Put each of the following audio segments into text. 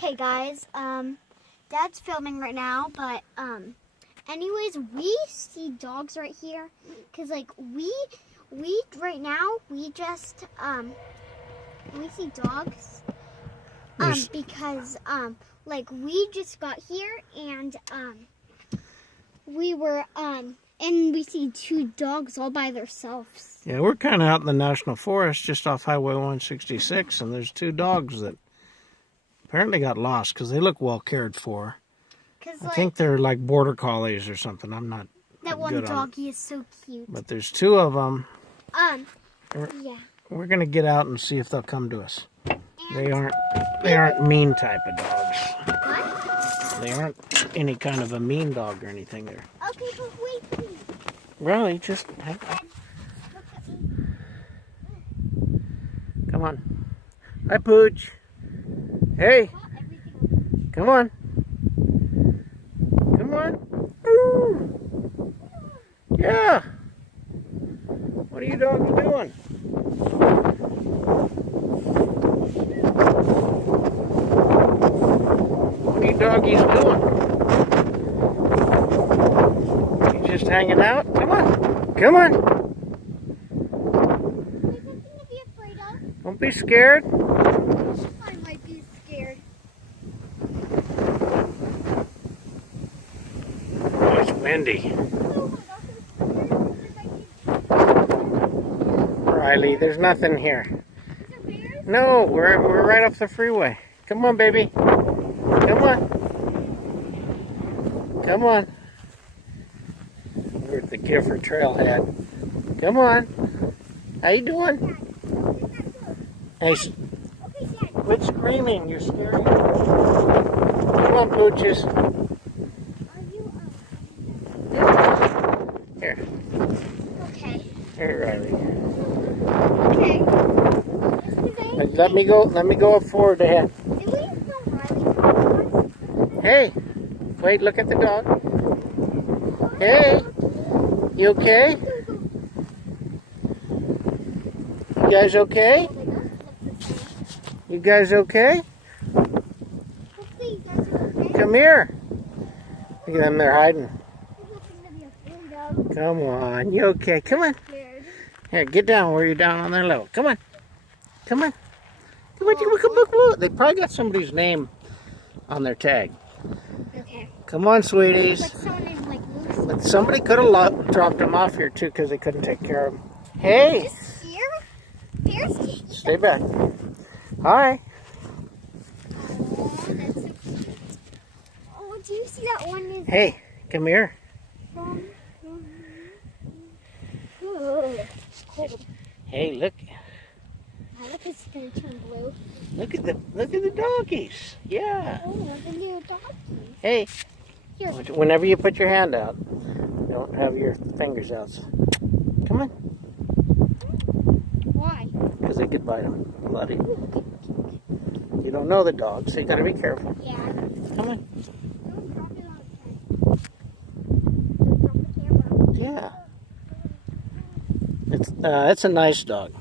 Okay, guys. Dad's filming right now, but anyways, we see dogs right here, cause like we right now we just we see dogs because like we just got here and we were and we see two dogs all by themselves. Yeah, we're kind of out in the National Forest just off Highway 166, and there's two dogs that apparently got lost because they look well cared for. I think they're like border collies or something. I'm not that one doggy is so cute. But there's two of them. Yeah. We're gonna get out and see if they'll come to us. They aren't mean type of dogs. What? They aren't any kind of a mean dog or anything there. Okay, but wait, please. Really, just hang on. Come on. Hi, Pooch. Hey. Come on. Come on. Ooh. Yeah. What are you dogs doing? What are you doggies doing? You just hanging out? Come on. Come on. Don't be scared. I might be scared. Oh, it's windy. Riley, there's nothing here. No, we're right off the freeway. Come on, baby. Come on. Come on. We're at the Gifford Trailhead. Come on. How you doing? Hey, quit screaming. You're scaring me. Come on, Pooches. Here. Okay. Here, Riley. Okay. Let me go up forward ahead. Hey. Wait, look at the dog. Hey. You okay? You guys okay? You guys okay? Come here. Look at them, they're hiding. Come on, you okay? Come on. Here, get down where you're down on their level. Come on. Come on. Come on. They probably got somebody's name on their tag. Okay. Come on, sweeties. Like someone named like Lucy. But somebody could have dropped them off here too because they couldn't take care of them. Hey. Stay back. Hi. Oh, do you see that one? Hey, come here. Hey, look. Look, it's gonna turn blue. Look at the doggies. Yeah. Oh, the new doggy. Hey. Here. Whenever you put your hand out, don't have your fingers out. Come on. Why? Because they could bite them. Bloody. You don't know the dog, so you gotta be careful. Yeah. Come on. Don't drop it on the camera. Yeah. It's a nice dog.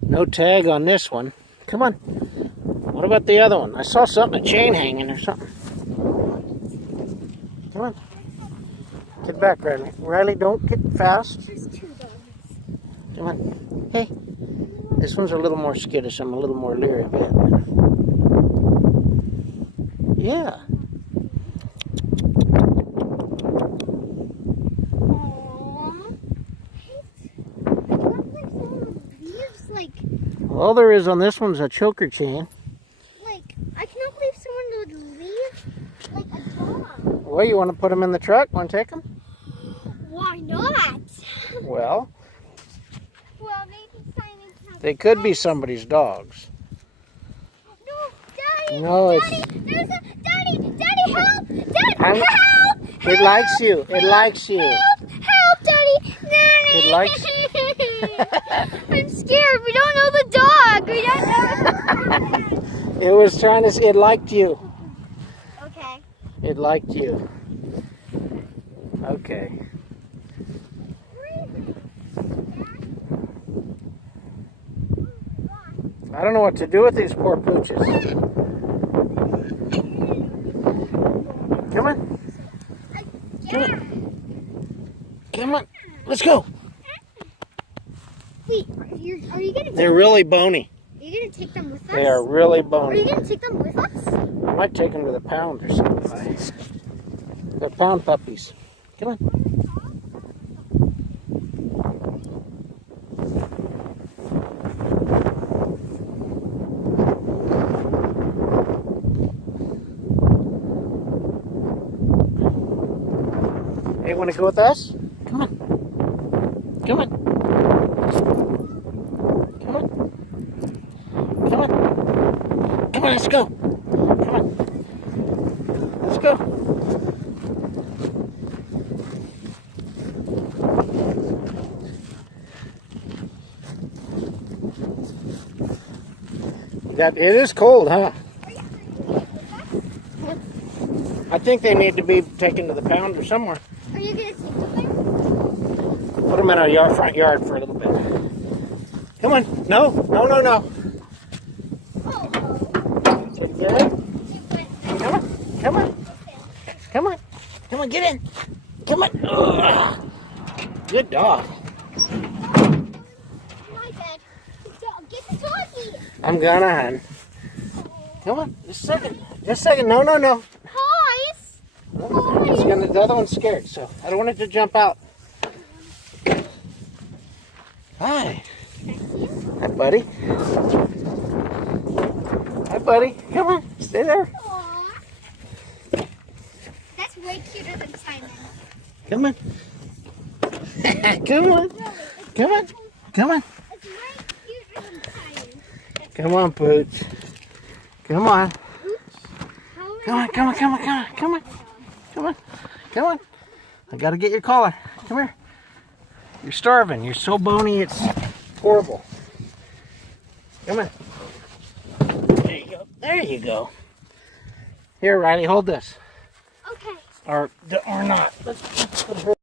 No tag on this one. Come on. What about the other one? I saw something, a chain hanging or something. Come on. Get back, Riley. Riley, don't get fast. There's two dogs. Come on. Hey. This one's a little more skittish. I'm a little more leery of it. Yeah. All there is on this one's a choker chain. Like, I cannot believe someone would leave, like, a dog. Well, you want to put them in the truck? Want to take them? Why not? Well, Maybe Simon can. they could be somebody's dogs. No, Daddy! No, Daddy, Daddy, help! Daddy, help! It likes you. It likes you. Help, Daddy! Daddy! It likes I'm scared. We don't know the dog. We don't know. It was trying to. It liked you. Okay. It liked you. Okay. I don't know what to do with these poor pooches. Come on. Come on. Come on. Let's go. Wait, are you gonna? They're really bony. Are you gonna take them with us? They are really Are you bony. gonna take them with us? I might take them to the pound or something. They're pound puppies. Come on. Hey, want to go with us? Come on. Come on. Come on. Come on. Come on, let's go. Come on. Let's go. It is cold, huh? I think they need to be taken to the pound or somewhere. Are you gonna take them there? Put them in our front yard for a little bit. Come on. No, no, no, no. Oh. Take it there. Come on. Come on. Come on. Come on, get in. Come on. Ugh. Good dog. My bad. Get the doggy. I'm gonna, hon. Come on. Just a second. Just a second. No, no, no. Guys. It's gonna, the other one's scared, so I don't want it to jump out. Hi. Hi, buddy. Hi, buddy. Come on. Stay there. Aww. That's way cuter than Simon. Come on. Come on. Come on. Come on. It's way cuter than Simon. Come on, Pooch. Come on. How am I Come on, come on, come on, come on, come on. Come on. Come on. I gotta get your collar. Come here. You're starving. You're so bony, it's horrible. Come on. There you go. There you go. Here, Riley, hold this. Okay. Or not. Let's put her